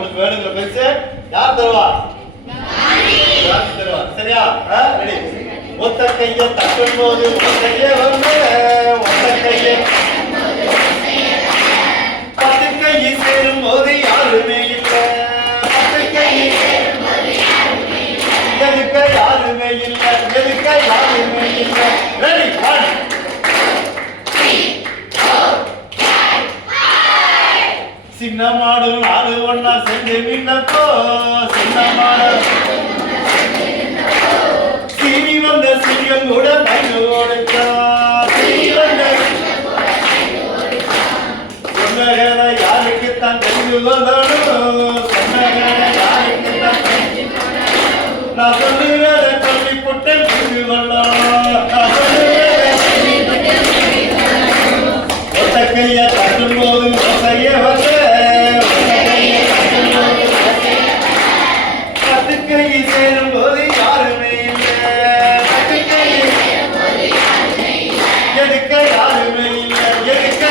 உங்களுக்கு வேணுங்கிற பரிசு யார் தருவா? தருவா. சரியா? ரெடி. ஒத்த கையை தட்டும் போது ஒத்தையே வந்து ஒத்த கையை பத்து கையை சேரும் போது யாருமே இல்லை. பத்து கையை எதுக்க யாருமே இல்லை. எதுக்க யாருமே இல்லை. ரெடி. சின்ன மாடு நாடு ஒன்னா செஞ்சு நின்னப்போ சின்ன மாடு சீனி வந்த சிங்கம் கூட பயந்து ஓடுச்சா. சீனி வந்த சொன்னகன யாருக்குத்தான் தெரிஞ்சு வந்தாலும் சொன்னகன யாருக்குத்தான் நான் சொல்லுறத சொல்லி போட்டு புரிஞ்சு வரலாம். நான் சொல்லுறத ஒத்த கைய தட்டும் போது ஒத்தைய வந்து பத்து கையை சேரும் போது யாருமே இல்லை. பத்து கையை எதுக்க யாருமே இல்லை. எதுக்க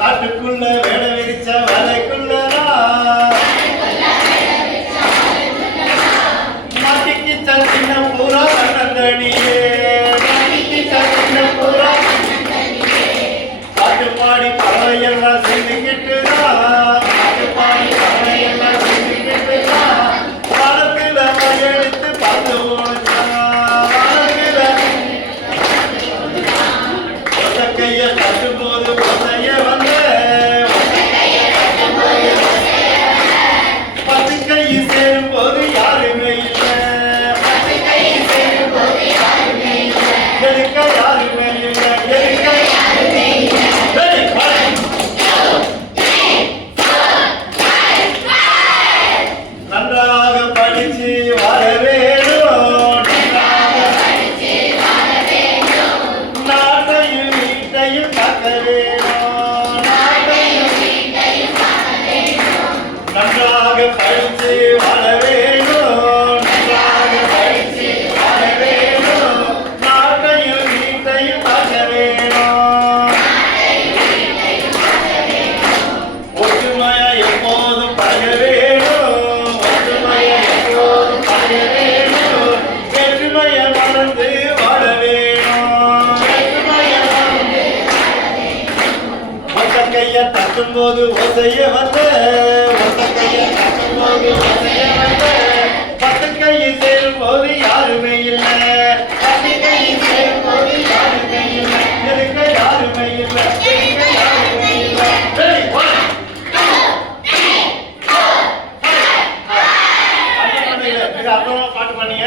காட்டுக்குள்ள வேட விரிச்ச வலைக்குள்ளதா மாட்டிக்கு சின்ன பூரா கண்ணந்தடியே. மாட்டிக்கு சின்ன பூரா பாட்டுப்பாடி பறவையெல்லாம் செஞ்சுக்கிட்டுதான். பாட்டுப்பாடி பறவையெல்லாம் செஞ்சுக்கிட்டுதான். வானத்துல மையெடுத்து பார்த்து ஓடுச்சான். வானத்துல ஒத்த கைய தட்டும் போது ஒத்தைய வந்து பத்து கையை சேரும் போது யாருமே இல்லை. பத்து கையை சேரும் போது யாருமே இல்லை. எதுக்க யாருமே இல்லை. எதுக்க நன்றாக படிச்சு வர வேணும். நாட்டையும் வீட்டையும் காக்க வேணும். நன்றாக படிச்சு வர வேணும். நன்றாக படிச்சு வர வேணும். நாட்டையும் வீட்டையும் காக்க வேணும். ஒற்றுமையா எப்போதும் பழக வேணும். ஒற்றுமையா எப்போதும் பழக வேணும். வேற்றுமையை மறந்து வாழ வேணும். வேற்றுமையை மறந்து ஒத்த கையை தட்டும் போது ஓசைய வந்து